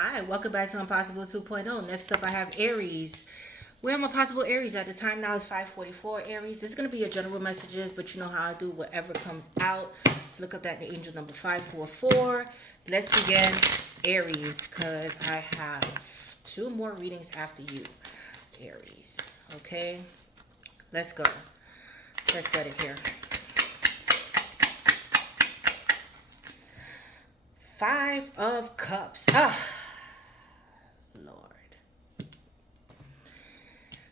Hi, welcome back to Impossible 2.0. Next up, I have Aries. Where am Impossible Aries at? The time now is 5:44. Aries. This is going to be your general messages, but you know how I do whatever comes out. So look up that the angel number 544. Let's begin, Aries, because I have two more readings after you, Aries. Okay, let's go. Let's get it here. Five of Cups. Lord.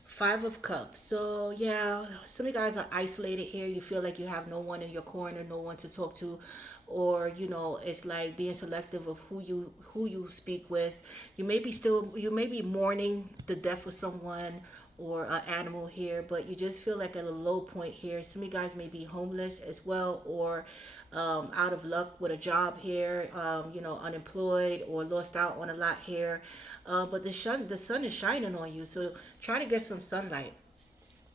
Five of Cups. So yeah, some of you guys are isolated here. You feel like you have no one in your corner, no one to talk to, or it's like being selective of who you speak with. You may be mourning the death of someone or an animal here, but you just feel like at a low point here. Some of you guys may be homeless as well, or out of luck with a job here, unemployed or lost out on a lot here. But the sun is shining on you, so try to get some sunlight.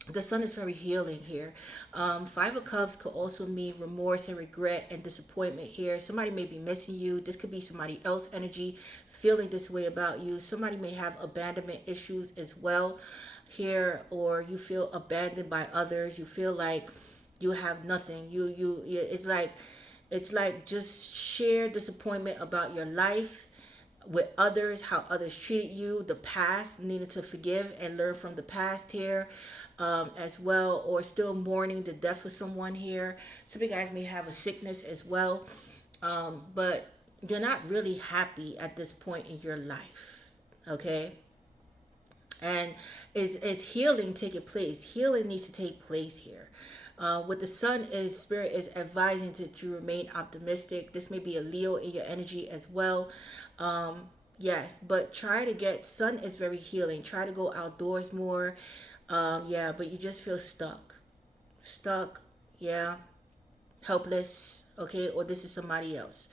The sun is very healing here. Five of Cups could also mean remorse and regret and disappointment here. Somebody may be missing you. This could be somebody else energy feeling this way about you. Somebody may have abandonment issues as well here, or you feel abandoned by others. You feel like you have nothing. It's like just share disappointment about your life with others, how others treated you, the past, needing to forgive and learn from the past here, as well, or still mourning the death of someone here. Some of you guys may have a sickness as well, but you're not really happy at this point in your life, okay? And is healing taking place? Healing needs to take place here. With the sun is spirit is advising to remain optimistic. This may be a Leo in your energy as well. Yes, but try to get sun is very healing. Try to go outdoors more. Yeah, but you just feel stuck. Yeah, helpless. Okay, or this is somebody else.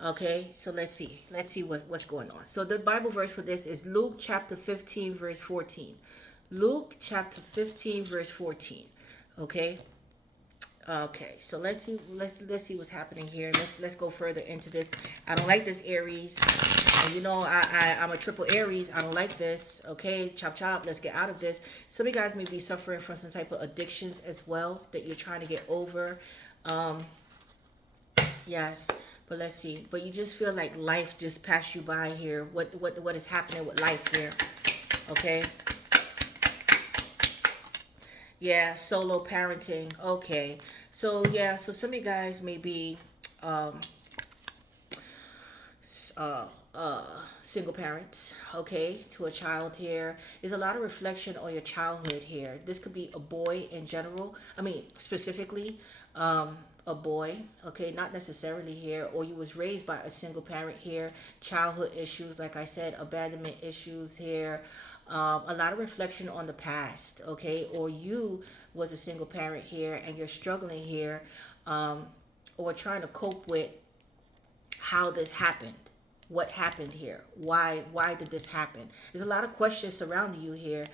Okay, so let's see what's going on. So the Bible verse for this is Luke chapter 15 verse 14. Luke chapter 15 verse 14. Okay. Okay, so let's see what's happening here. Let's go further into this. I don't like this, Aries. And I'm a triple Aries. I don't like this. Okay, chop chop. Let's get out of this. Some of you guys may be suffering from some type of addictions as well that you're trying to get over. Yes, but let's see. But you just feel like life just passed you by here. What is happening with life here? Okay. Yeah, solo parenting. Okay. So yeah, so some of you guys may be um uh uh single parents, okay, to a child here. There's a lot of reflection on your childhood here. This could be a boy in general. I mean, specifically, a boy, okay, not necessarily here, or you was raised by a single parent here. Childhood issues, like I said, abandonment issues here. A lot of reflection on the past, okay, or you was a single parent here and you're struggling here, or trying to cope with how this happened. What happened here? Why did this happen? There's a lot of questions surrounding you here,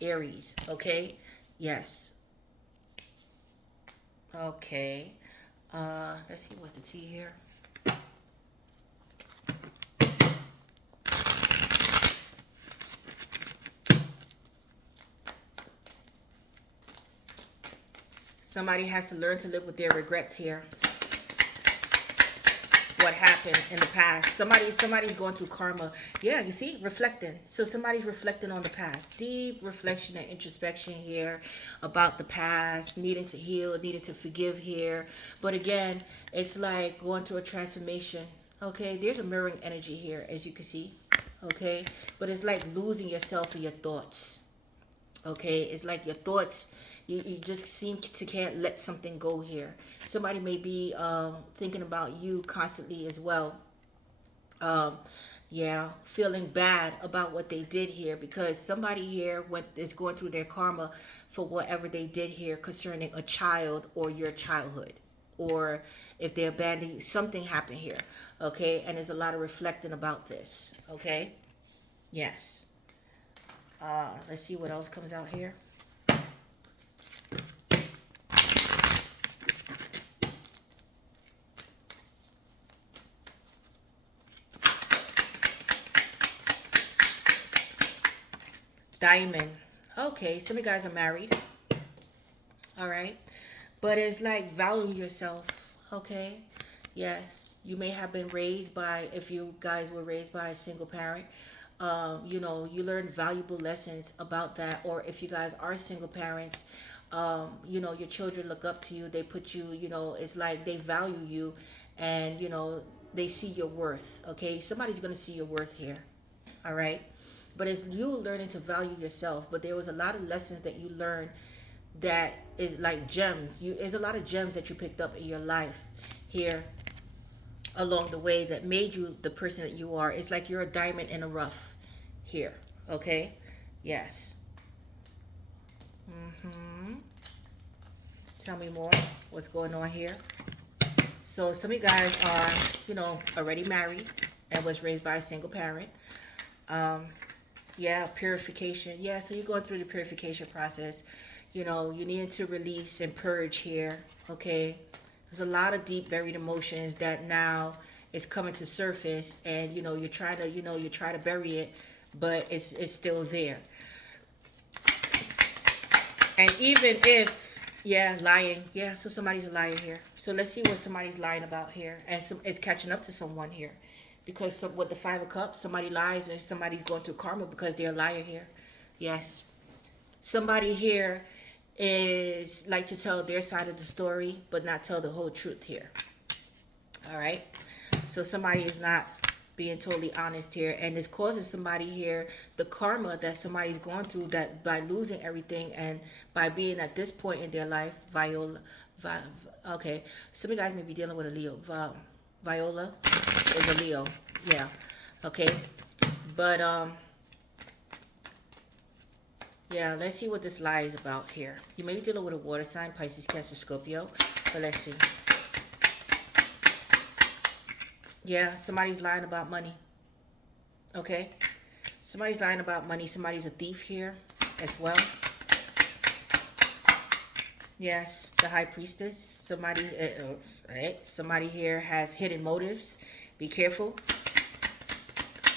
Aries. Okay, yes. Okay. Let's see what's the tea here. Somebody has to learn to live with their regrets here. What happened in the past? Somebody's going through karma. Yeah, you see, reflecting. So somebody's reflecting on the past. Deep reflection and introspection here about the past, needing to heal, needing to forgive here. But again, it's like going through a transformation. Okay, there's a mirroring energy here, as you can see. Okay, but it's like losing yourself in your thoughts. Okay, it's like your thoughts, you just seem to can't let something go here. Somebody may be thinking about you constantly as well. um yeah, feeling bad about what they did here, because somebody here is going through their karma for whatever they did here concerning a child or your childhood, or if they abandoned you, something happened here. Okay, and there's a lot of reflecting about this. Okay, yes. Let's see what else comes out here. Diamond. Okay, some of you guys are married. All right. But it's like valuing yourself. Okay. Yes. You may have been raised by, if you guys were raised by a single parent, you know, you learn valuable lessons about that. Or if you guys are single parents, you know, your children look up to you. They put you, you know, it's like they value you and, you know, they see your worth. Okay. Somebody's going to see your worth here. All right. But it's you learning to value yourself. But there was a lot of lessons that you learned that is like gems. There's a lot of gems that you picked up in your life here along the way that made you the person that you are. It's like you're a diamond in a rough here. Okay. Yes. Tell me more. What's going on here? So some of you guys are, you know, already married and was raised by a single parent. Yeah, purification. Yeah, so you're going through the purification process. You know, you need to release and purge here. Okay. There's a lot of deep buried emotions that now is coming to surface, and you know, you're trying to, you know, you try to bury it, but it's still there. And even if, yeah, lying. Yeah, so somebody's a liar here. So let's see what somebody's lying about here. And it's catching up to someone here. Because with the Five of Cups, somebody lies and somebody's going through karma because they're a liar here. Yes. Somebody here is like to tell their side of the story, but not tell the whole truth here. All right. So somebody is not being totally honest here, and it's causing somebody here the karma that somebody's going through, that by losing everything and by being at this point in their life. Okay, some of you guys may be dealing with a Leo. Viola is a Leo. Yeah. Okay. But yeah, let's see what this lie is about here. You may be dealing with a water sign, Pisces, Cancer, Scorpio. But let's see. Yeah, somebody's lying about money. Okay. Somebody's lying about money. Somebody's a thief here as well. Yes, the High Priestess. Somebody here has hidden motives. Be careful.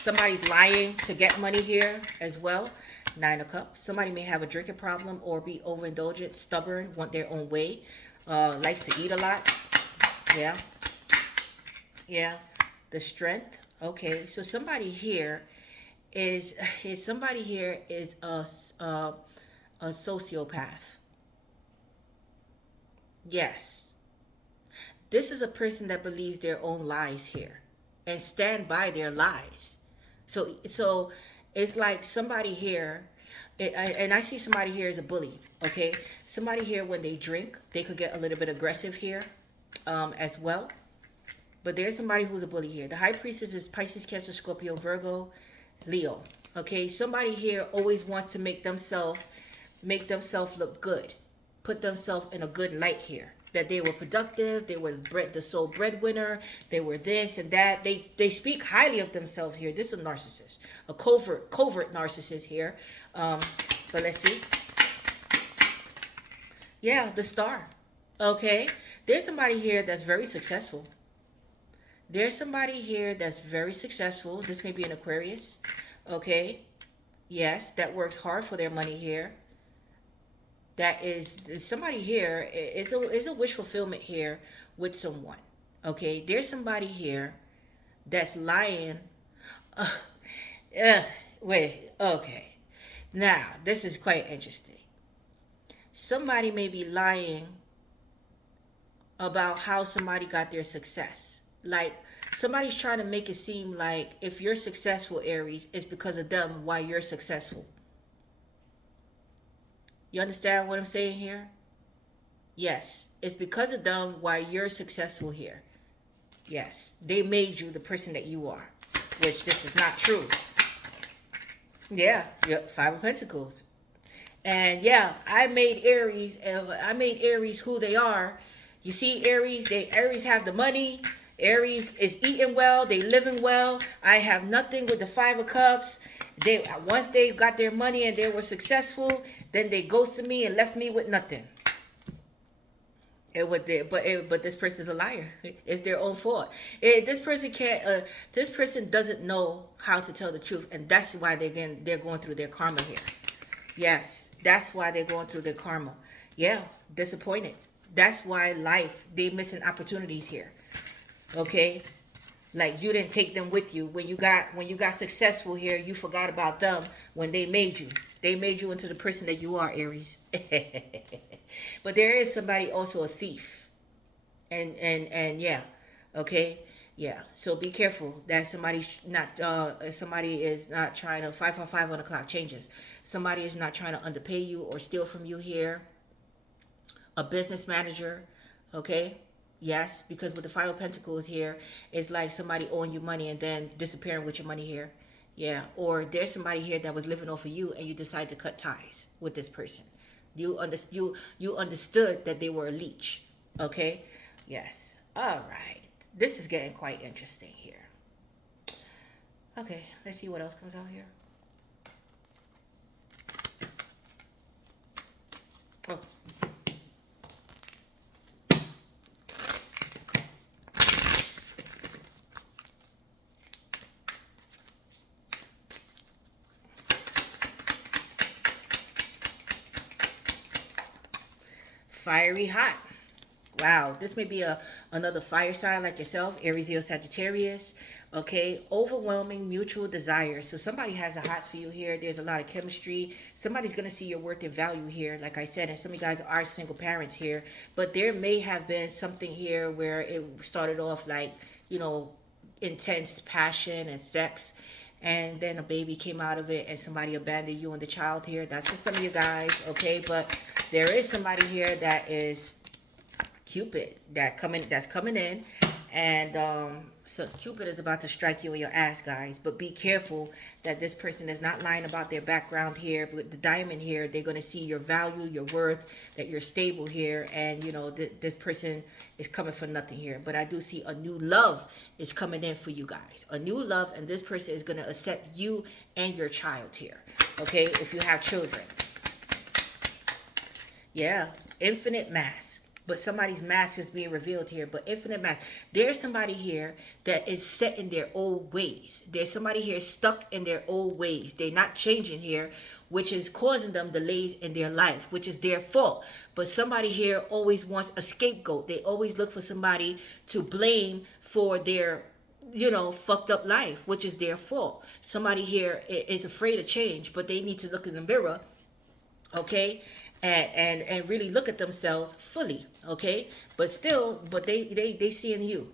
Somebody's lying to get money here as well. Nine of Cups. Somebody may have a drinking problem or be overindulgent, stubborn, want their own way. Likes to eat a lot. Yeah. Yeah. The Strength. Okay. So somebody here is a sociopath. Yes. This is a person that believes their own lies here and stand by their lies. So it's like somebody here, and I see somebody here as a bully. Okay, somebody here, when they drink, they could get a little bit aggressive here, as well. But there's somebody who's a bully here. The High Priestess is Pisces, Cancer, Scorpio, Virgo, Leo. Okay, somebody here always wants to make themselves look good, put themselves in a good light here. That they were productive, they were the sole breadwinner, they were this and that. They speak highly of themselves here. This is a narcissist, a covert narcissist here. But let's see. Yeah, the Star. Okay, there's somebody here that's very successful. There's somebody here that's very successful. This may be an Aquarius. Okay, yes, that works hard for their money here. That is somebody here is a wish fulfillment here with someone. Okay, there's somebody here that's lying. Uh, Wait, okay. Now, this is quite interesting. Somebody may be lying about how somebody got their success. Like, somebody's trying to make it seem like if you're successful, Aries, it's because of them why you're successful. You understand what I'm saying here? Yes, it's because of them why you're successful here. Yes, they made you the person that you are, which this is not true. Yeah, Five of Pentacles. And yeah, I made Aries who they are. You see, Aries have the money. Aries is eating well, they living well. I have nothing with the Five of Cups. Once they got their money and they were successful, then they ghosted me and left me with nothing. But this person is a liar. It's their own fault. This person can't. This person doesn't know how to tell the truth, and that's why they're going through their karma here. Yes, that's why they're going through their karma. Yeah, disappointed. That's why life, they missing opportunities here. Okay? Like you didn't take them with you. When you got successful here, you forgot about them when they made you. They made you into the person that you are, Aries. But there is somebody also a thief. And yeah. Okay? Yeah. So be careful that somebody is not trying to 555 on the clock changes. Somebody is not trying to underpay you or steal from you here. A business manager, okay? Yes, because with the Five of Pentacles here, it's like somebody owing you money and then disappearing with your money here. Yeah, or there's somebody here that was living off of you and you decide to cut ties with this person. You understood that they were a leech, okay? Yes. All right. This is getting quite interesting here. Okay, let's see what else comes out here. Oh, fiery hot. Wow, this may be another fire sign like yourself, Aries, Leo, Sagittarius. Okay, overwhelming mutual desire. So somebody has a hots for you here. There's a lot of chemistry. Somebody's gonna see your worth and value here, like I said. And some of you guys are single parents here, but there may have been something here where it started off like, you know, intense passion and sex, and then a baby came out of it and somebody abandoned you and the child here. That's for some of you guys. Okay, but there is somebody here that is Cupid that's coming in, and so Cupid is about to strike you in your ass, guys. But be careful that this person is not lying about their background here. But the diamond here, they're going to see your value, your worth, that you're stable here, and you know this person is coming for nothing here. But I do see a new love is coming in for you guys, a new love, and this person is going to accept you and your child here. Okay, if you have children, yeah, infinite mass. But somebody's mask is being revealed here. But infinite mask. There's somebody here that is set in their old ways. There's somebody here stuck in their old ways. They're not changing here, which is causing them delays in their life, which is their fault. But somebody here always wants a scapegoat. They always look for somebody to blame for their, you know, fucked up life, which is their fault. Somebody here is afraid of change, but they need to look in the mirror, okay, and really look at themselves fully, okay, but still, but they seeing you.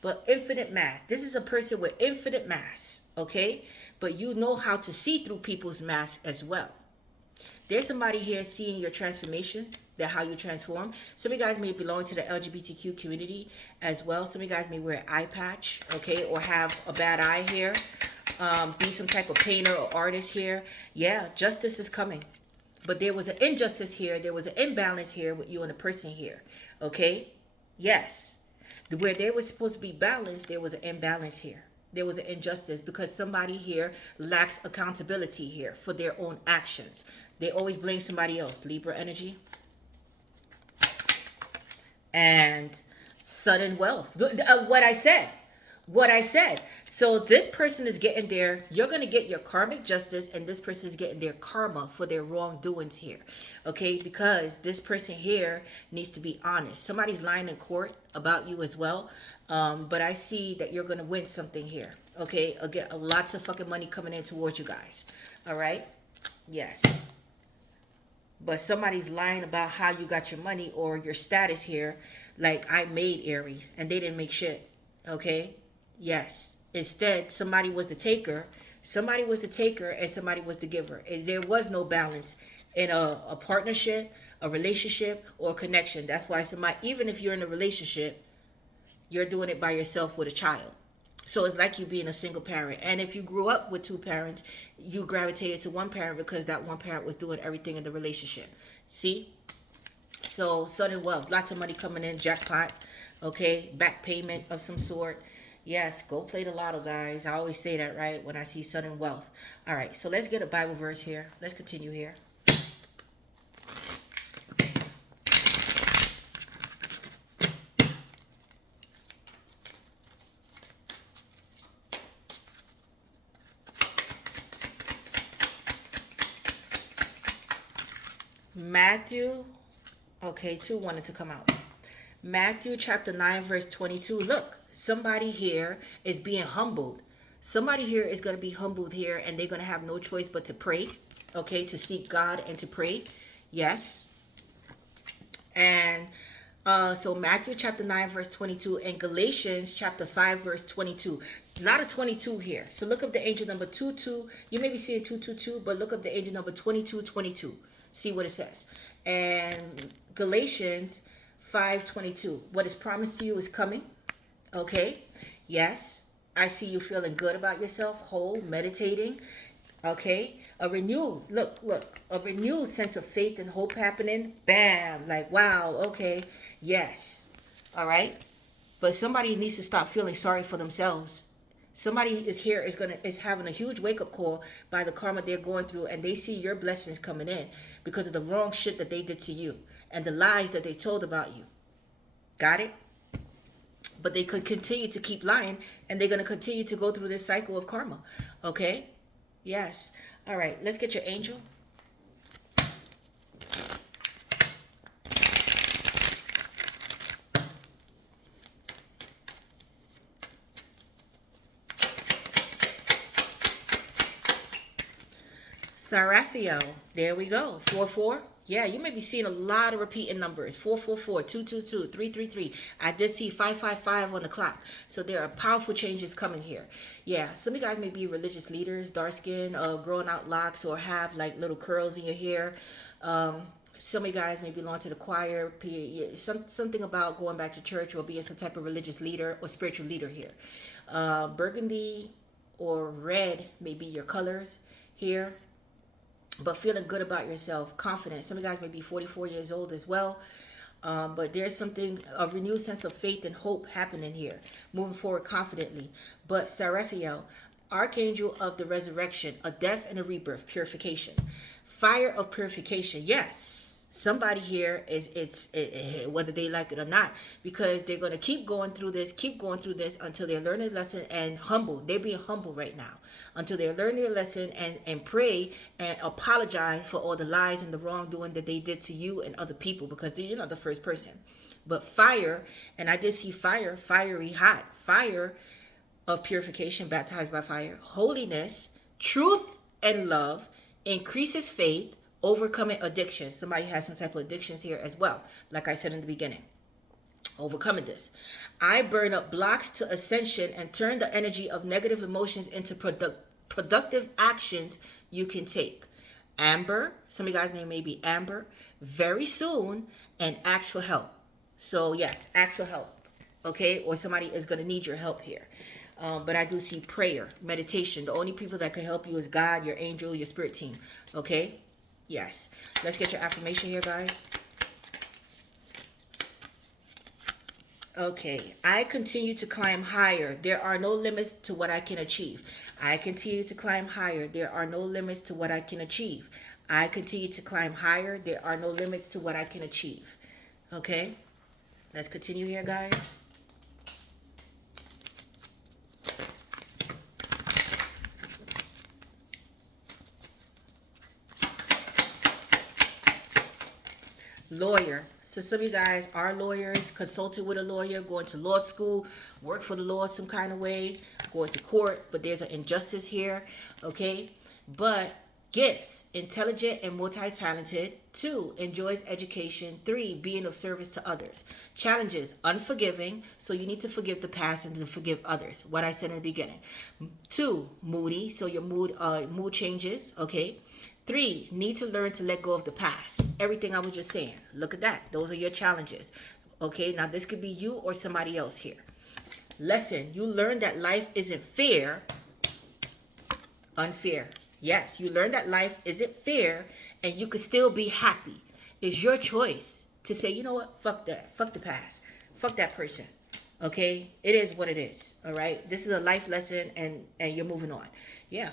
But infinite mass, this is a person with infinite mass, okay, but you know how to see through people's mask as well. There's somebody here seeing your transformation, that how you transform. Some of you guys may belong to the LGBTQ community as well. Some of you guys may wear an eye patch, okay, or have a bad eye here. Be some type of painter or artist here. Yeah, justice is coming. But there was an injustice here. There was an imbalance here with you and the person here. Okay? Yes. Where they were supposed to be balanced, there was an imbalance here. There was an injustice because somebody here lacks accountability here for their own actions. They always blame somebody else. Libra energy. And sudden wealth. What I said. So this person is getting their, you're going to get your karmic justice, and this person is getting their karma for their wrongdoings here. Okay, because this person here needs to be honest. Somebody's lying in court about you as well. But I see that you're going to win something here. Okay, again, lots of fucking money coming in towards you guys. All right. Yes. But somebody's lying about how you got your money or your status here. Like, I made Aries and they didn't make shit. Okay. Yes. Instead, somebody was the taker. Somebody was the taker and somebody was the giver. And there was no balance in a partnership, a relationship, or a connection. That's why somebody, even if you're in a relationship, you're doing it by yourself with a child. So it's like you being a single parent. And if you grew up with two parents, you gravitated to one parent because that one parent was doing everything in the relationship. See? So sudden wealth, lots of money coming in, jackpot, okay, back payment of some sort. Yes, go play the lotto, guys. I always say that, right, when I see sudden wealth. All right, so let's get a Bible verse here. Let's continue here. Matthew. Okay, two wanted to come out. Matthew chapter 9, verse 22. Look, somebody here is being humbled. Somebody here is going to be humbled here, and they're going to have no choice but to pray. Okay, to seek God and to pray. Yes. And so Matthew chapter 9, verse 22, and Galatians chapter 5, verse 22. A lot of 22 here. So look up the angel number 22. You may be seeing 222, but look up the angel number 2222. See what it says. And Galatians 5:22. What is promised to you is coming. Okay. Yes. I see you feeling good about yourself, whole, meditating. Okay. A renewed, a renewed sense of faith and hope happening. Bam. Like, wow. Okay. Yes. All right. But somebody needs to stop feeling sorry for themselves. Somebody is having a huge wake up call by the karma they're going through, and they see your blessings coming in because of the wrong shit that they did to you and the lies that they told about you. Got it? But they could continue to keep lying, and they're going to continue to go through this cycle of karma. Okay? Yes. All right. Let's get your angel. Sarafiel. There we go. 4-4. Yeah, you may be seeing a lot of repeating numbers. 444, 222, 333. I did see 555 on the clock. So there are powerful changes coming here. Yeah, some of you guys may be religious leaders, dark skin, growing out locks, or have like little curls in your hair. Some of you guys may belong to the choir. Something about going back to church or being some type of religious leader or spiritual leader here. Burgundy or red may be your colors here. But feeling good about yourself, confident. Some of you guys may be 44 years old as well. But there's a renewed sense of faith and hope happening here. Moving forward confidently. But Sarafiel, Archangel of the Resurrection, a death and a rebirth, purification. Fire of purification. Yes. Somebody here whether they like it or not, because they're going to keep going through this until they learn a lesson and humble. They're being humble right now until they learn their lesson and pray and apologize for all the lies and the wrongdoing that they did to you and other people, because you're not the first person. But fire, and I did see fire, fiery hot, fire of purification, baptized by fire, holiness, truth and love, increases faith, overcoming addiction. Somebody has some type of addictions here as well. Like I said in the beginning, overcoming this. I burn up blocks to ascension and turn the energy of negative emotions into productive actions you can take. Amber, some of you guys' name may be Amber, very soon, and ask for help. So yes, ask for help. Okay, or somebody is going to need your help here. But I do see prayer, meditation. The only people that can help you is God, your angel, your spirit team. Okay. Yes. Let's get your affirmation here, guys. Okay. I continue to climb higher. There are no limits to what I can achieve. I continue to climb higher. There are no limits to what I can achieve. I continue to climb higher. There are no limits to what I can achieve. Okay. Let's continue here, guys. Lawyer. So some of you guys are lawyers, consulting with a lawyer, going to law school, work for the law some kind of way, going to court, but there's an injustice here, okay? But gifts, intelligent and multi-talented. 2, enjoys education. 3, being of service to others. Challenges, unforgiving, so you need to forgive the past and to forgive others, what I said in the beginning. 2, moody, so your mood changes, okay? 3, need to learn to let go of the past. Everything I was just saying. Look at that. Those are your challenges. Okay, now this could be you or somebody else here. Lesson, you learn that life isn't fair, unfair. Yes, you learn that life isn't fair and you could still be happy. It's your choice to say, you know what, fuck that. Fuck the past. Fuck that person. Okay, it is what it is. All right, this is a life lesson and you're moving on. Yeah.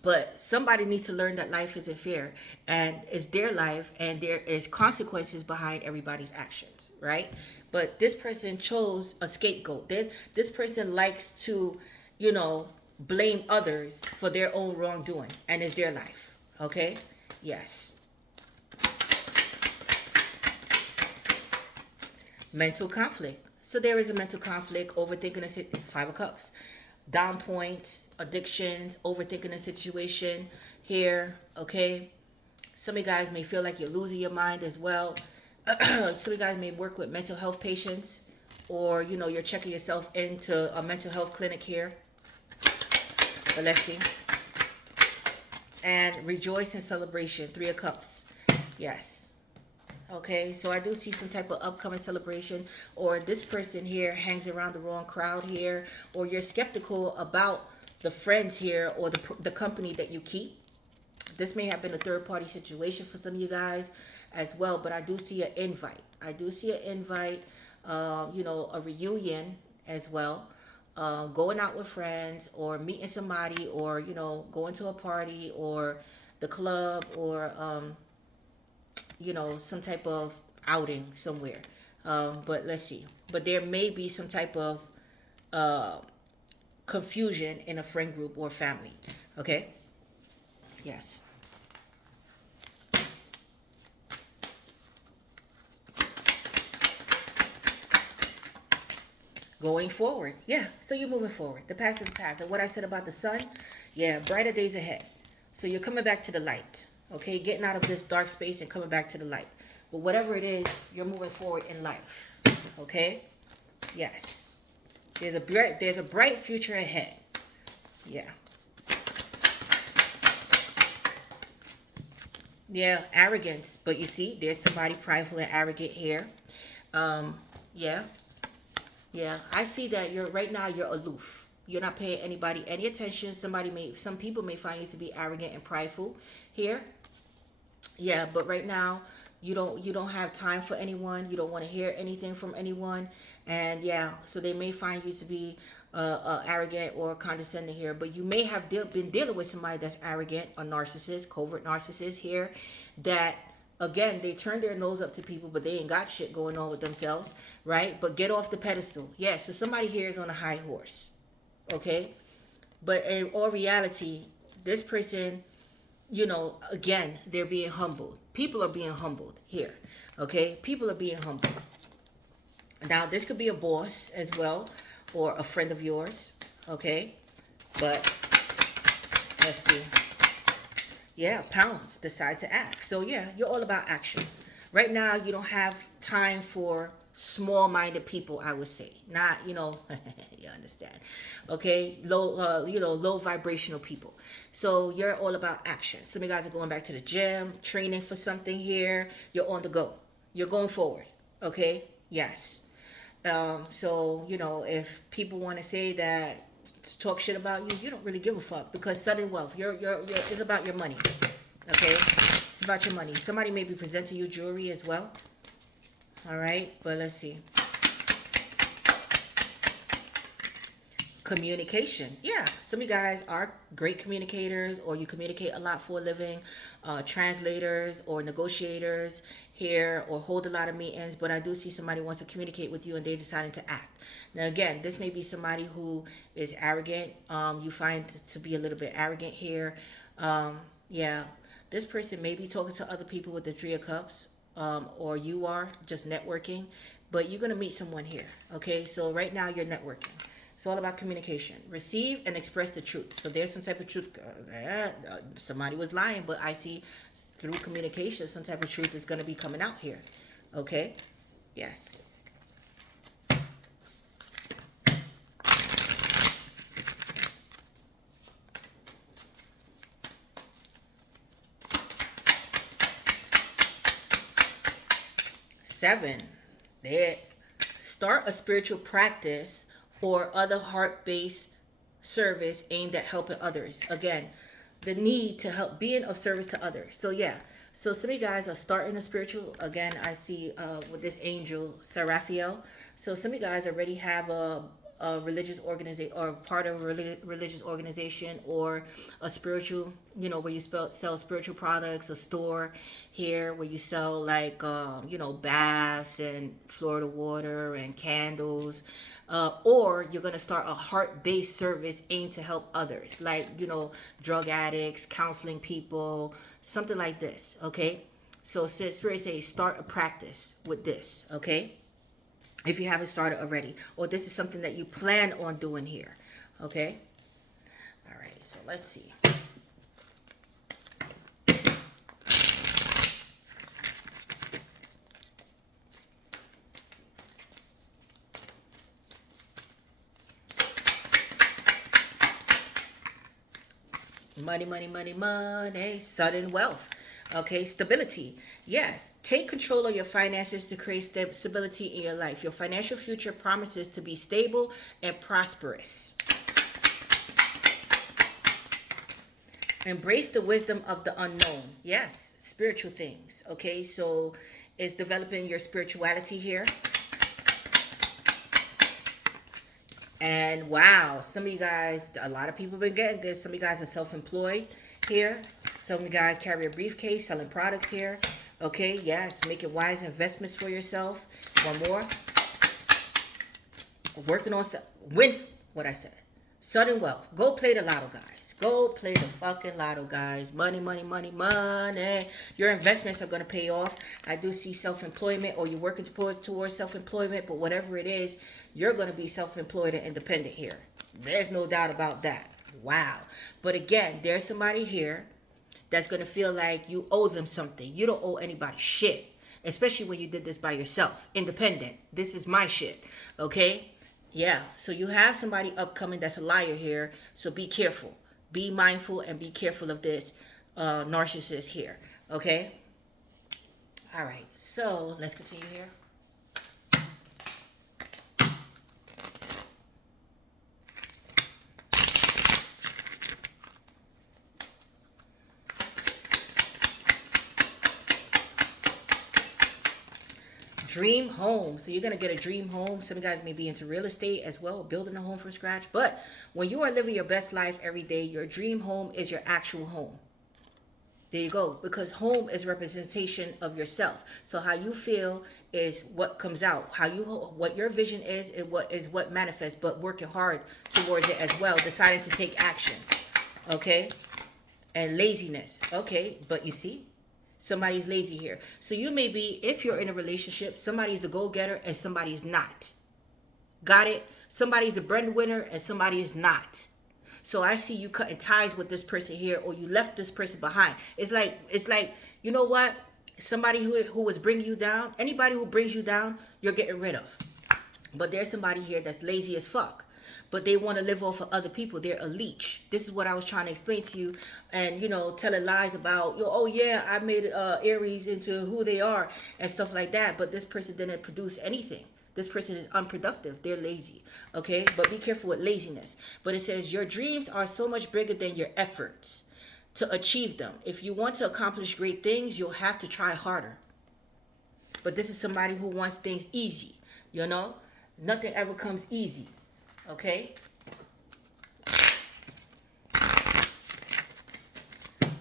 But somebody needs to learn that life isn't fair and it's their life and there is consequences behind everybody's actions, right? But this person chose a scapegoat. This person likes to, blame others for their own wrongdoing, and it's their life, okay? Yes. Mental conflict. So there is a mental conflict, overthinking a 5 of Cups. Down point, addictions, overthinking a situation here, okay? Some of you guys may feel like you're losing your mind as well. Some of you guys may work with mental health patients, or you're checking yourself into a mental health clinic here. But let's see. And rejoice in celebration, 3 of Cups. Yes. Okay, so I do see some type of upcoming celebration, or this person here hangs around the wrong crowd here, or you're skeptical about the friends here or the company that you keep. This may have been a third party situation for some of you guys as well, but I do see an invite. I do see an invite, a reunion as well. Going out with friends, or meeting somebody, or going to a party, or the club, or some type of outing somewhere. But let's see. But there may be some type of confusion in a friend group or family. Okay? Yes. Going forward. Yeah. So you're moving forward. The past is the past. And what I said about the sun, yeah, brighter days ahead. So you're coming back to the light. Okay, getting out of this dark space and coming back to the light. But whatever it is, you're moving forward in life. Okay? Yes. There's a bright future ahead. Yeah. Yeah, arrogance. But you see, there's somebody prideful and arrogant here. Yeah. Yeah, I see that right now you're aloof. You're not paying anybody any attention. Some people may find you to be arrogant and prideful here. Yeah, but right now you don't have time for anyone. You don't want to hear anything from anyone, and yeah, so they may find you to be arrogant or condescending here. But you may have been dealing with somebody that's arrogant, a narcissist, covert narcissist here, that again they turn their nose up to people, but they ain't got shit going on with themselves, right? But get off the pedestal. Yeah, so somebody here is on a high horse, okay? But in all reality, this person, again, they're being humbled. People are being humbled here. Okay? People are being humbled. Now, this could be a boss as well, or a friend of yours. Okay? But let's see. Yeah, pounce, decide to act. So yeah, you're all about action. Right now, you don't have time for small-minded people, I would say. Not, you understand. Okay? Low vibrational people. So you're all about action. Some of you guys are going back to the gym, training for something here. You're on the go. You're going forward. Okay? Yes. So, if people want to say that, talk shit about you, you don't really give a fuck, because sudden wealth, it's about your money. Okay? It's about your money. Somebody may be presenting you jewelry as well. All right, but let's see. Communication. Yeah, some of you guys are great communicators, or you communicate a lot for a living. Translators or negotiators here, or hold a lot of meetings. But I do see somebody wants to communicate with you, and they're deciding to act. Now, again, this may be somebody who is arrogant. You find to be a little bit arrogant here. Yeah, this person may be talking to other people with the 3 of Cups. Or you are just networking, but you're going to meet someone here. Okay, so right now you're networking. It's all about communication. Receive and express the truth. So there's some type of truth. Somebody was lying, but I see through communication some type of truth is going to be coming out here. Okay, yes. Seven. There. Start a spiritual practice or other heart-based service aimed at helping others. Again, the need to help, being of service to others. So yeah, so some of you guys are starting a spiritual. Again, I see with this angel Seraphiel. So some of you guys already have a religious organization, or part of a religious organization, or a spiritual, where you sell spiritual products, a store here where you sell like baths and Florida water and candles, or you're going to start a heart-based service aimed to help others, like drug addicts, counseling people, something like this. Okay, so Spirit says start a practice with this. Okay, if you haven't started already, or this is something that you plan on doing here. Okay. All right. So let's see. Money, money, money, money, sudden wealth. Okay, stability. Yes, take control of your finances to create stability in your life. Your financial future promises to be stable and prosperous. Embrace the wisdom of the unknown. Yes, spiritual things. Okay, so it's developing your spirituality here. And wow, some of you guys, a lot of people have been getting this. Some of you guys are self-employed here. Some of you guys carry a briefcase selling products here. Okay, yes, making wise investments for yourself. One more. Working on what I said. Sudden wealth. Go play the lotto, guys. Go play the fucking lotto, guys. Money, money, money, money. Your investments are going to pay off. I do see self-employment, or you're working towards self-employment, but whatever it is, you're going to be self-employed and independent here. There's no doubt about that. Wow. But again, there's somebody here that's going to feel like you owe them something. You don't owe anybody shit, especially when you did this by yourself. Independent. This is my shit. Okay? Yeah. So you have somebody upcoming that's a liar here. So be careful. Be mindful and be careful of this narcissist here. Okay? All right. So let's continue here. Dream home. So you're going to get a dream home. Some of you guys may be into real estate as well, building a home from scratch. But when you are living your best life every day, your dream home is your actual home. There you go. Because home is representation of yourself. So how you feel is what comes out. What your vision is what manifests, but working hard towards it as well. Deciding to take action. Okay? And laziness. Okay, but you see, somebody's lazy here. So you may be, if you're in a relationship, somebody's the go-getter and somebody's not. Got it? Somebody's the breadwinner and somebody is not. So I see you cutting ties with this person here, or you left this person behind. It's like, you know what? Somebody who was bringing you down, anybody who brings you down, you're getting rid of. But there's somebody here that's lazy as fuck. But they want to live off of other people. They're a leech. This is what I was trying to explain to you. And, telling lies about, oh, yeah, I made Aries into who they are and stuff like that. But this person didn't produce anything. This person is unproductive. They're lazy. Okay? But be careful with laziness. But it says your dreams are so much bigger than your efforts to achieve them. If you want to accomplish great things, you'll have to try harder. But this is somebody who wants things easy. Nothing ever comes easy. Okay?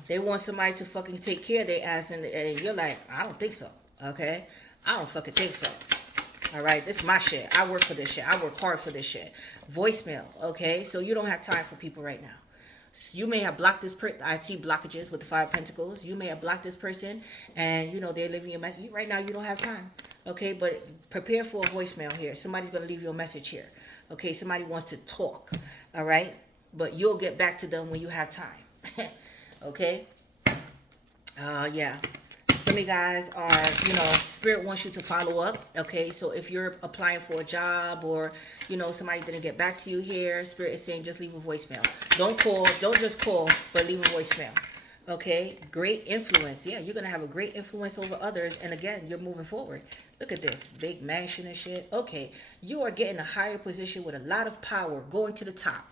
They want somebody to fucking take care of their ass, and you're like, I don't think so. Okay? I don't fucking think so. All right? This is my shit. I work for this shit. I work hard for this shit. Voicemail. Okay? So you don't have time for people right now. You may have blocked this person. I see blockages with the 5 Pentacles. You may have blocked this person, and they're leaving you a message. Right now, you don't have time. Okay, but prepare for a voicemail here. Somebody's going to leave you a message here. Okay, somebody wants to talk. All right, but you'll get back to them when you have time. Okay. Yeah. Some of you guys are, Spirit wants you to follow up. Okay, so if you're applying for a job, or somebody didn't get back to you here, Spirit is saying just leave a voicemail. Don't just call, but leave a voicemail. Okay, great influence. Yeah, you're gonna have a great influence over others, and again, you're moving forward. Look at this big mansion and shit. Okay, you are getting a higher position with a lot of power, going to the top.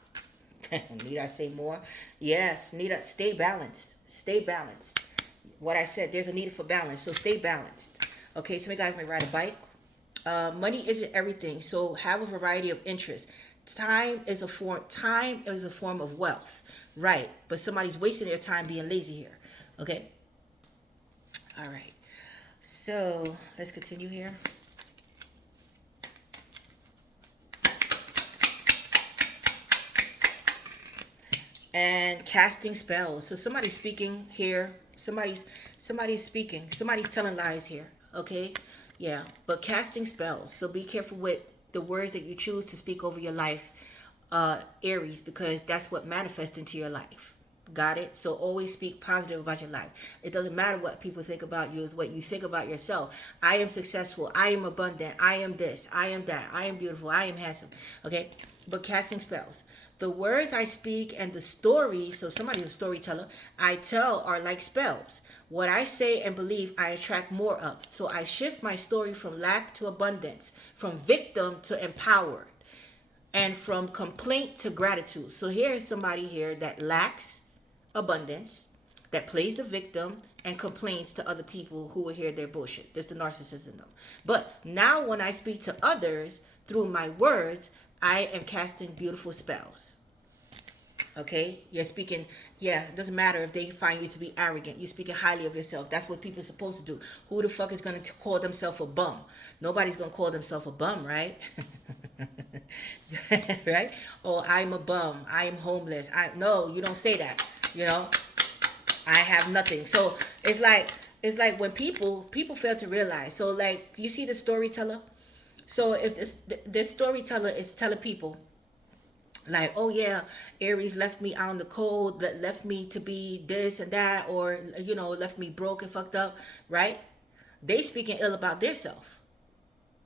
Need I say more? Yes, stay balanced. Stay balanced. What I said, there's a need for balance, so stay balanced. Okay, some of you guys may ride a bike. Money isn't everything, so have a variety of interests. Time is a form of wealth, right? But somebody's wasting their time being lazy here. Okay. All right. So let's continue here. And casting spells. So somebody's speaking here. Somebody's speaking. Somebody's telling lies here. Okay. Yeah, but casting spells. So be careful with the words that you choose to speak over your life, Aries, because that's what manifests into your life. Got it? So always speak positive about your life. It doesn't matter what people think about you, it's what you think about yourself. I am successful. I am abundant. I am this. I am that. I am beautiful. I am handsome. Okay? But casting spells. The words I speak and the stories, so somebody's a storyteller, I tell are like spells. What I say and believe, I attract more of. So I shift my story from lack to abundance, from victim to empowered, and from complaint to gratitude. So here's somebody here that lacks abundance, that plays the victim and complains to other people who will hear their bullshit. That's the narcissist in them. But now when I speak to others through my words, I am casting beautiful spells. Okay, you're speaking. Yeah, it doesn't matter if they find you to be arrogant. You're speaking highly of yourself. That's what people are supposed to do. Who the fuck is going to call themselves a bum? Nobody's going to call themselves a bum, right? Right? Oh, I'm a bum. I am homeless. I no, you don't say that. You know, I have nothing. So it's like when people fail to realize. So like you see the storyteller. So if this storyteller is telling people like, oh yeah, Aries left me out in the cold, that left me to be this and that, or left me broke and fucked up, right? They speaking ill about their self.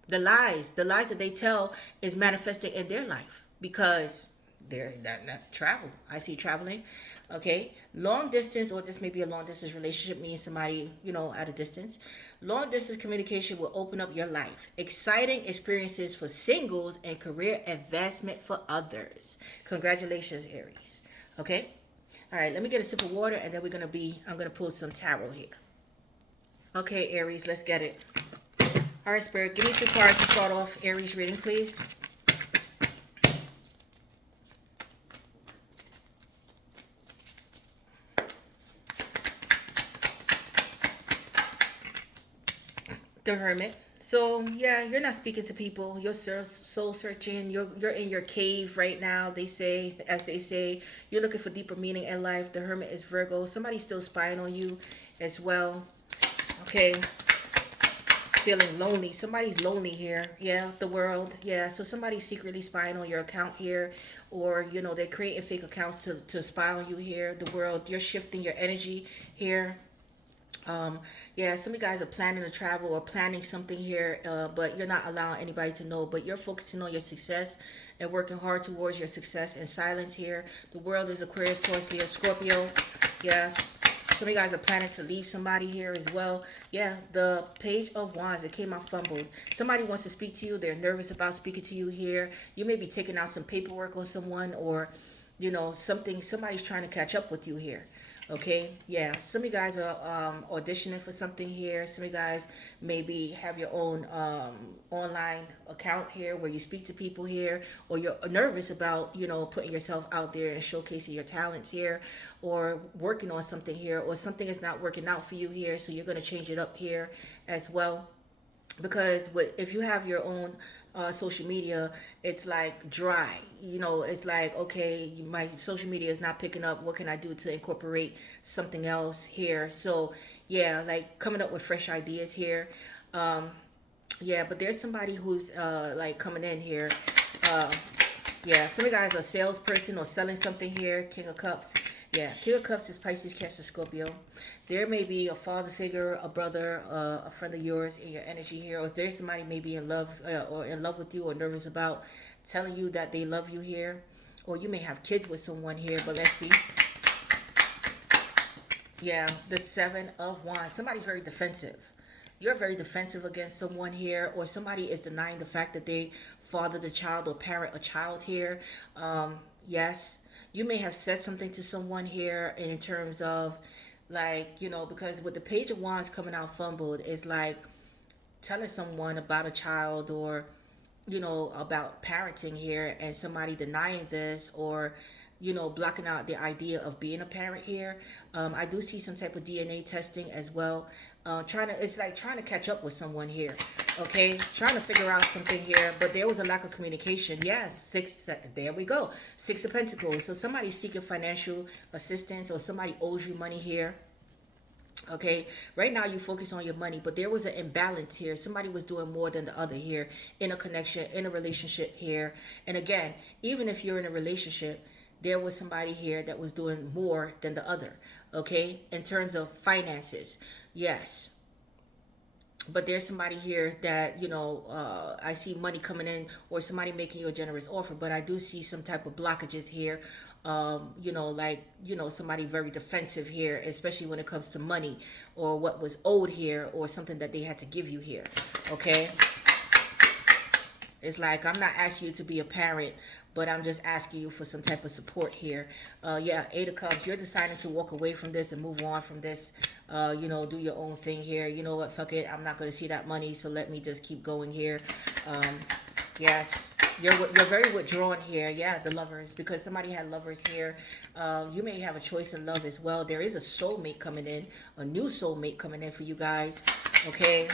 The lies that they tell is manifesting in their life because they're that travel. I see traveling. Okay, long distance, or this may be a long distance relationship, me and somebody at a distance. Long distance communication will open up your life. Exciting experiences for singles and career advancement for others. Congratulations, Aries. Okay. All right, let me get a sip of water, and then I'm gonna pull some tarot here. Okay, Aries, let's get it. All right, Spirit, give me 2 cards to start off Aries reading, please. The Hermit. So yeah, you're not speaking to people. You're soul searching. You're in your cave right now. As they say, you're looking for deeper meaning in life. The Hermit is Virgo. Somebody's still spying on you, as well. Okay, feeling lonely. Somebody's lonely here. Yeah, the world. Yeah, so somebody's secretly spying on your account here, or they're creating fake accounts to spy on you here. The world. You're shifting your energy here. Yeah, some of you guys are planning to travel or planning something here, but you're not allowing anybody to know. But you're focusing on your success and working hard towards your success in silence here. The world is Aquarius, Taurus, Leo, Scorpio. Yes. Some of you guys are planning to leave somebody here as well. Yeah, the Page of Wands, it came out fumbled. Somebody wants to speak to you. They're nervous about speaking to you here. You may be taking out some paperwork on someone, or somebody's trying to catch up with you here. Okay, yeah, some of you guys are auditioning for something here. Some of you guys maybe have your own online account here where you speak to people here, or you're nervous about putting yourself out there and showcasing your talents here, or working on something here, or something is not working out for you here, so you're going to change it up here as well. Because if you have your own social media, it's like dry. It's like, okay, my social media is not picking up. What can I do to incorporate something else here? So yeah, like coming up with fresh ideas here. Yeah, but there's somebody who's like coming in here. uh, yeah, some of you guys are a salesperson or selling something here. King of Cups. Yeah, King of Cups is Pisces, Cancer, Scorpio. There may be a father figure, a brother, a friend of yours in your energy here. Or is there somebody maybe in love or in love with you, or nervous about telling you that they love you here? Or you may have kids with someone here, but let's see. Yeah, the Seven of Wands. Somebody's very defensive. You're very defensive against someone here, or somebody is denying the fact that they fathered a child or parent a child here. Yes, you may have said something to someone here in terms of, like, because with the Page of Wands coming out fumbled, is like telling someone about a child, or about parenting here, and somebody denying this, or blocking out the idea of being a parent here. I do see some type of DNA testing as well. It's like trying to catch up with someone here. Okay, trying to figure out something here, but there was a lack of communication. Yes, there we go. 6 of Pentacles. So somebody's seeking financial assistance, or somebody owes you money here. Okay, right now you focus on your money, but there was an imbalance here. Somebody was doing more than the other here in a connection, in a relationship here. And again, even if you're in a relationship, there was somebody here that was doing more than the other. Okay, in terms of finances, yes, but there's somebody here that I see money coming in, or somebody making you a generous offer, but I do see some type of blockages here. Like somebody very defensive here, especially when it comes to money or what was owed here, or something that they had to give you here. Okay, it's like I'm not asking you to be a parent, but I'm just asking you for some type of support here. Yeah, Eight of Cups, you're deciding to walk away from this and move on from this. Do your own thing here. You know what, fuck it, I'm not going to see that money, so let me just keep going here. Yes, you're very withdrawn here. Yeah, the Lovers, because somebody had Lovers here. You may have a choice in love as well. There is a soulmate coming in, a new soulmate coming in for you guys. Okay,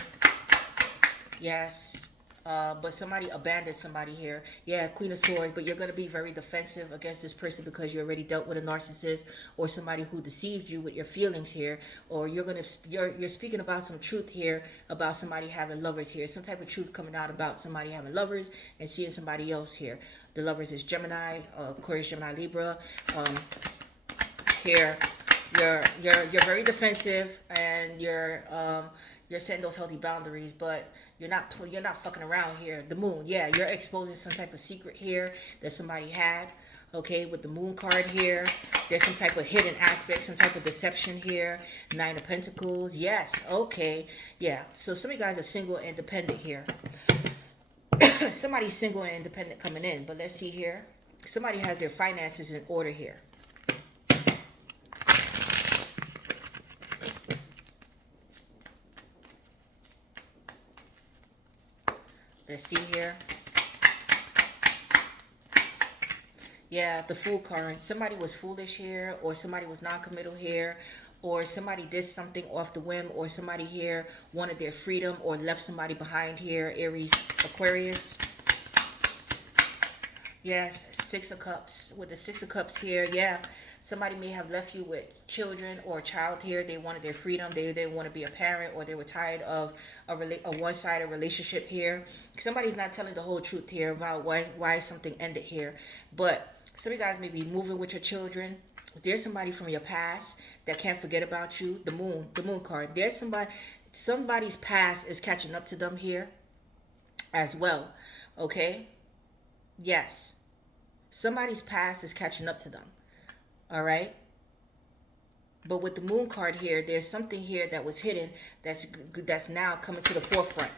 yes. But somebody abandoned somebody here. Yeah, Queen of Swords, but you're going to be very defensive against this person because you already dealt with a narcissist or somebody who deceived you with your feelings here, or you're speaking about some truth here about somebody having lovers here. Some type of truth coming out about somebody having lovers and seeing somebody else here. The Lovers is Gemini, Aquarius, Gemini, Libra. Here you're very defensive, and you're setting those healthy boundaries, but you're not fucking around here. The Moon, yeah, you're exposing some type of secret here that somebody had. Okay, with the Moon card here, there's some type of hidden aspect, some type of deception here. Nine of Pentacles, yes, okay, yeah. So some of you guys are single and independent here. Somebody's single and independent coming in, but let's see here. Somebody has their finances in order here. Let's see here. Yeah, the Fool card. Somebody was foolish here, or somebody was non-committal here, or somebody did something off the whim, or somebody here wanted their freedom or left somebody behind here. Aries, Aquarius. Yes, Six of Cups. With the Six of Cups here, yeah. Somebody may have left you with children or a child here. They wanted their freedom. They didn't want to be a parent, or they were tired of a one-sided relationship here. Somebody's not telling the whole truth here about why something ended here. But some of you guys may be moving with your children. There's somebody from your past that can't forget about you. The Moon card. There's somebody's past is catching up to them here as well. Okay? Yes. Somebody's past is catching up to them. All right? But with the Moon card here, there's something here that was hidden that's now coming to the forefront.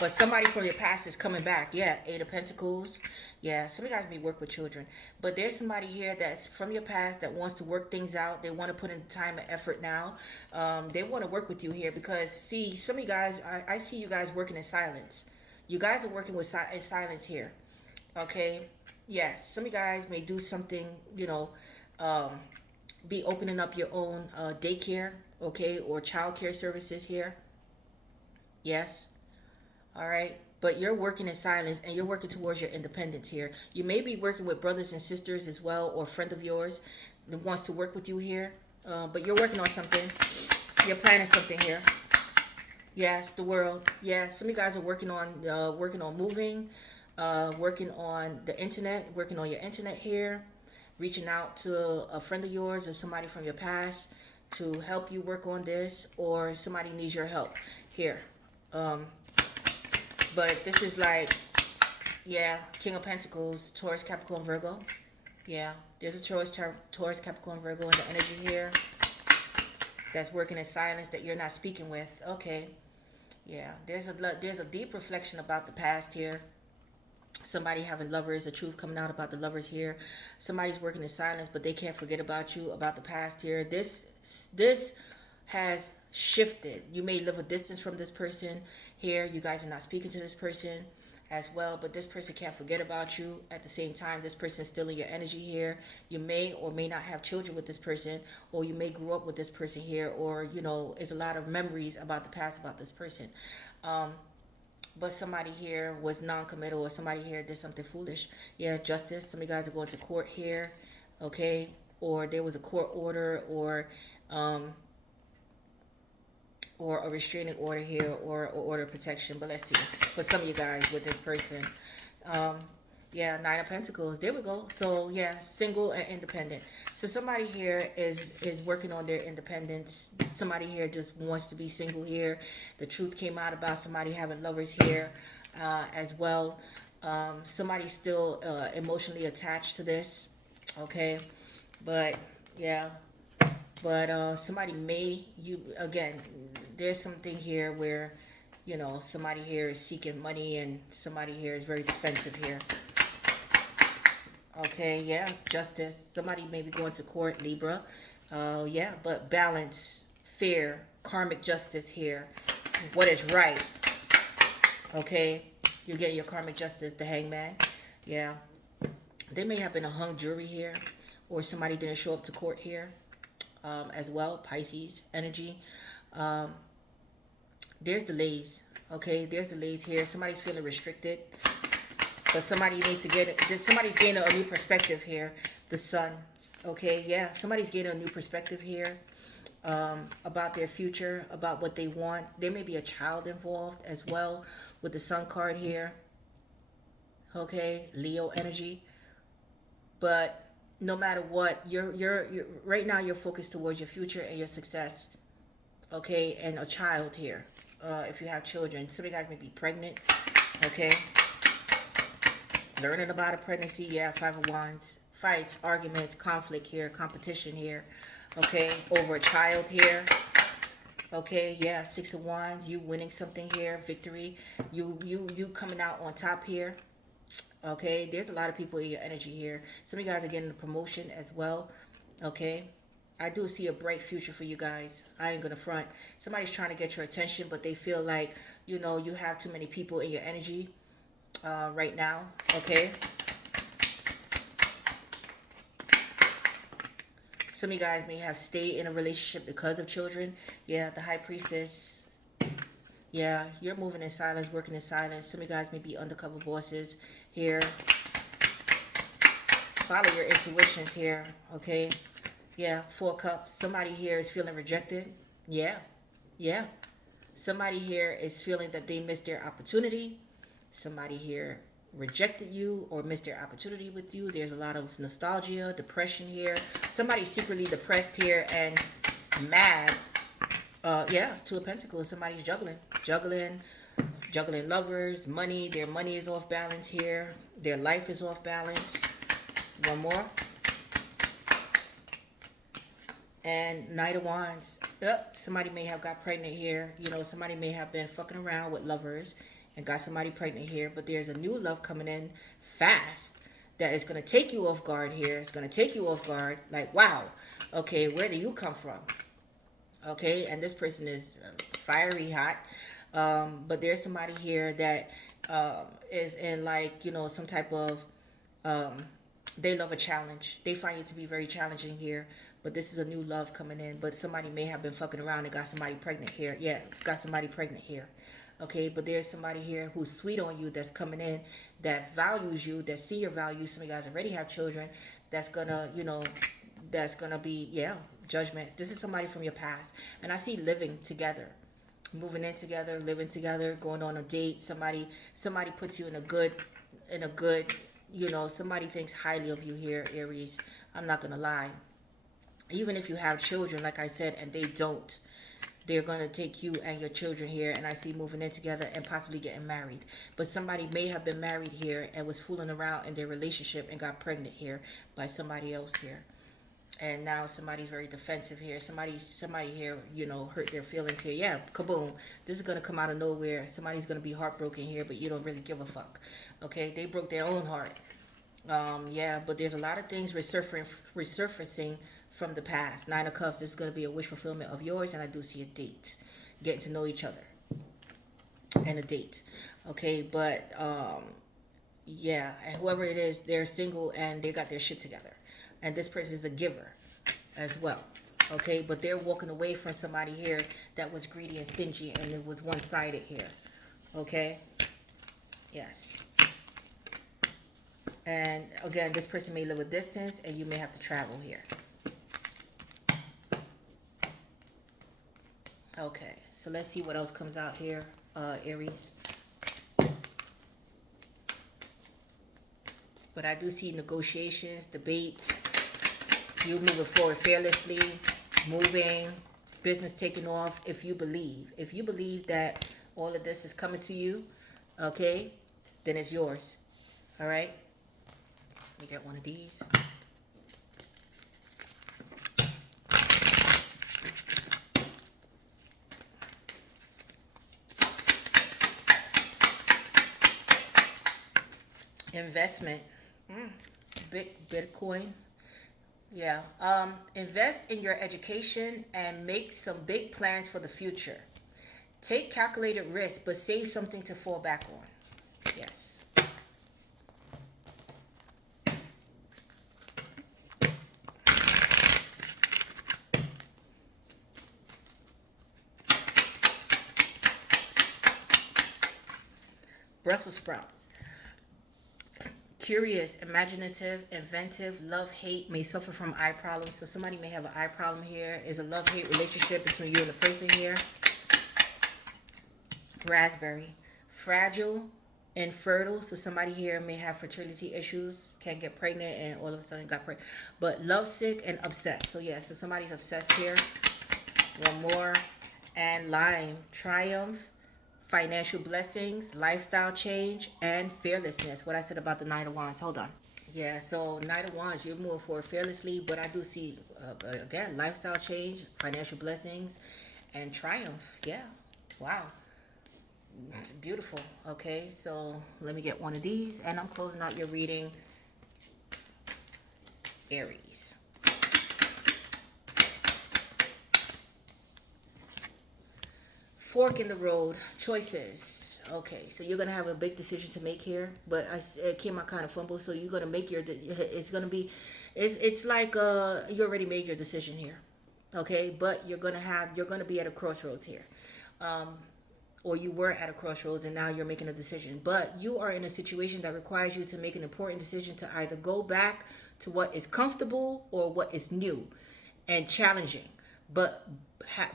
But somebody from your past is coming back. Yeah, Eight of Pentacles. Yeah, some of you guys may work with children. But there's somebody here that's from your past that wants to work things out. They want to put in time and effort now. They want to work with you here because, see, some of you guys, I see you guys working in silence. You guys are working with in silence here. Okay? Yes, some of you guys may do something, be opening up your own daycare, okay, or childcare services here. Yes. All right. But you're working in silence, and you're working towards your independence here. You may be working with brothers and sisters as well, or a friend of yours that wants to work with you here. But you're working on something. You're planning something here. Yes, the World. Yes, some of you guys are working on moving, working on the internet, working on your internet here, reaching out to a friend of yours or somebody from your past to help you work on this, or somebody needs your help here. But this is like, yeah, King of Pentacles, Taurus, Capricorn, Virgo. Yeah, there's a Taurus, Capricorn, Virgo in the energy here that's working in silence that you're not speaking with. Okay. Yeah, there's a deep reflection about the past here. Somebody having lovers, the truth coming out about the lovers here. Somebody's working in silence, but they can't forget about you, about the past here. This has shifted. You may live a distance from this person here. You guys are not speaking to this person as well, but this person can't forget about you. At the same time, this person is still in your energy here. You may or may not have children with this person, or you may grow up with this person here, or there's a lot of memories about the past about this person. But somebody here was non-committal, or somebody here did something foolish. Yeah, justice. Some of you guys are going to court here, okay? Or there was a court order, or or a restraining order here, or order of protection. But let's see, for some of you guys with this person. Um, yeah, Nine of Pentacles. There we go. So yeah, single and independent. So somebody here is working on their independence. Somebody here just wants to be single here. The truth came out about somebody having lovers here as well. Somebody's still emotionally attached to this. Okay, but yeah, but somebody may, you again, there's something here where, you know, somebody here is seeking money and somebody here is very defensive here. Okay, yeah, justice. Somebody may be going to court, Libra. Yeah, but balance, fair, karmic justice here. What is right? Okay, you get your karmic justice, the hangman. Yeah, there may have been a hung jury here, or somebody didn't show up to court here as well. Pisces energy. Um, there's delays. Okay, there's delays here. Somebody's feeling restricted. But somebody needs to get it. Somebody's gaining a new perspective here. The sun. Okay, yeah. Somebody's gaining a new perspective here about their future, about what they want. There may be a child involved as well with the sun card here. Okay, Leo energy. But no matter what, you're right now you're focused towards your future and your success. Okay, and a child here. If you have children, some of you guys may be pregnant. Okay. Learning about a pregnancy, yeah, Five of Wands. Fights, arguments, conflict here, competition here. Okay, over a child here. Okay, yeah, Six of Wands. You winning something here, victory. You coming out on top here. Okay, there's a lot of people in your energy here. Some of you guys are getting a promotion as well. Okay, I do see a bright future for you guys. I ain't gonna front. Somebody's trying to get your attention, but they feel like, you know, you have too many people in your energy right now. Okay, some of you guys may have stayed in a relationship because of children. Yeah, the High Priestess. Yeah, you're moving in silence, working in silence. Some of you guys may be undercover bosses here. Follow your intuitions here. Okay, yeah, Four Cups. Somebody here is feeling rejected. Yeah, yeah. Somebody here is feeling that they missed their opportunity. Somebody here rejected you or missed their opportunity with you. There's a lot of nostalgia, depression here. Somebody's secretly depressed here and mad. Yeah, Two of Pentacles. Somebody's juggling lovers, money. Their money is off balance here. Their life is off balance. One more. And Knight of Wands. Yep, somebody may have got pregnant here. You know, somebody may have been fucking around with lovers and got somebody pregnant here. But there's a new love coming in fast that is going to take you off guard here. It's going to take you off guard. Like, wow. Okay, where do you come from? Okay, and this person is fiery hot. But there's somebody here that is in, like, you know, some type of... they love a challenge. They find you to be very challenging here. But this is a new love coming in. But somebody may have been fucking around and got somebody pregnant here. Yeah, got somebody pregnant here. Okay, but there's somebody here who's sweet on you, that's coming in, that values you, that see your value. Some of you guys already have children. That's gonna, you know, that's gonna be, yeah, judgment. This is somebody from your past. And I see living together. Moving in together, living together, going on a date. Somebody puts you in a good, you know, somebody thinks highly of you here, Aries. I'm not gonna lie. Even if you have children, like I said, and they don't, they're going to take you and your children here, and I see moving in together and possibly getting married. But somebody may have been married here and was fooling around in their relationship and got pregnant here by somebody else here. And now somebody's very defensive here. Somebody here, you know, hurt their feelings here. Yeah, kaboom. This is going to come out of nowhere. Somebody's going to be heartbroken here, but you don't really give a fuck. Okay, they broke their own heart. Yeah, but there's a lot of things resurfacing from the past. Nine of Cups, this is going to be a wish fulfillment of yours, and I do see a date. Getting to know each other. And a date. Okay, but, yeah, and whoever it is, they're single and they got their shit together. And this person is a giver as well. Okay, but they're walking away from somebody here that was greedy and stingy, and it was one-sided here. Okay? Yes. And again, this person may live a distance and you may have to travel here. Okay, So let's see what else comes out here, Aries. But I do see negotiations, debates, you moving forward fearlessly, moving, business taking off. If you believe that all of this is coming to you, okay, then it's yours. All right. Let me get one of these. Investment. Bitcoin. Yeah. Invest in your education and make some big plans for the future. Take calculated risks, but save something to fall back on. Yes. Brussels sprouts. Curious, imaginative, inventive, love, hate, may suffer from eye problems. So somebody may have an eye problem here. Is a love-hate relationship between you and the person here. Raspberry. Fragile, infertile. So somebody here may have fertility issues, can't get pregnant, and all of a sudden got pregnant. But lovesick and obsessed. So yeah, so somebody's obsessed here. One more. And lime. Triumph, financial blessings, lifestyle change, and fearlessness. What I said about the Knight of Wands. Hold on. Yeah, so Knight of Wands, you're moving forward fearlessly, but I do see, again, lifestyle change, financial blessings, and triumph. Yeah. Wow. It's beautiful. Okay, so let me get one of these, and I'm closing out your reading, Aries. Fork in the road, choices. Okay, so you're gonna have a big decision to make here, but it came out kind of fumble. So you're gonna make it's gonna be, it's like you already made your decision here, okay? But you're gonna be at a crossroads here, or you were at a crossroads and now you're making a decision. But you are in a situation that requires you to make an important decision to either go back to what is comfortable or what is new and challenging. But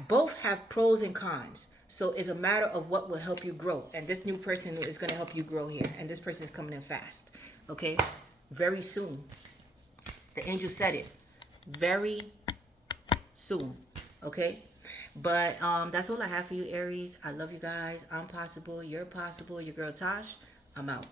both have pros and cons. So it's a matter of what will help you grow. And this new person is going to help you grow here. And this person is coming in fast. Okay? Very soon. The angel said it. Very soon. Okay? But that's all I have for you, Aries. I love you guys. I'm possible. You're possible. Your girl Tosh. I'm out.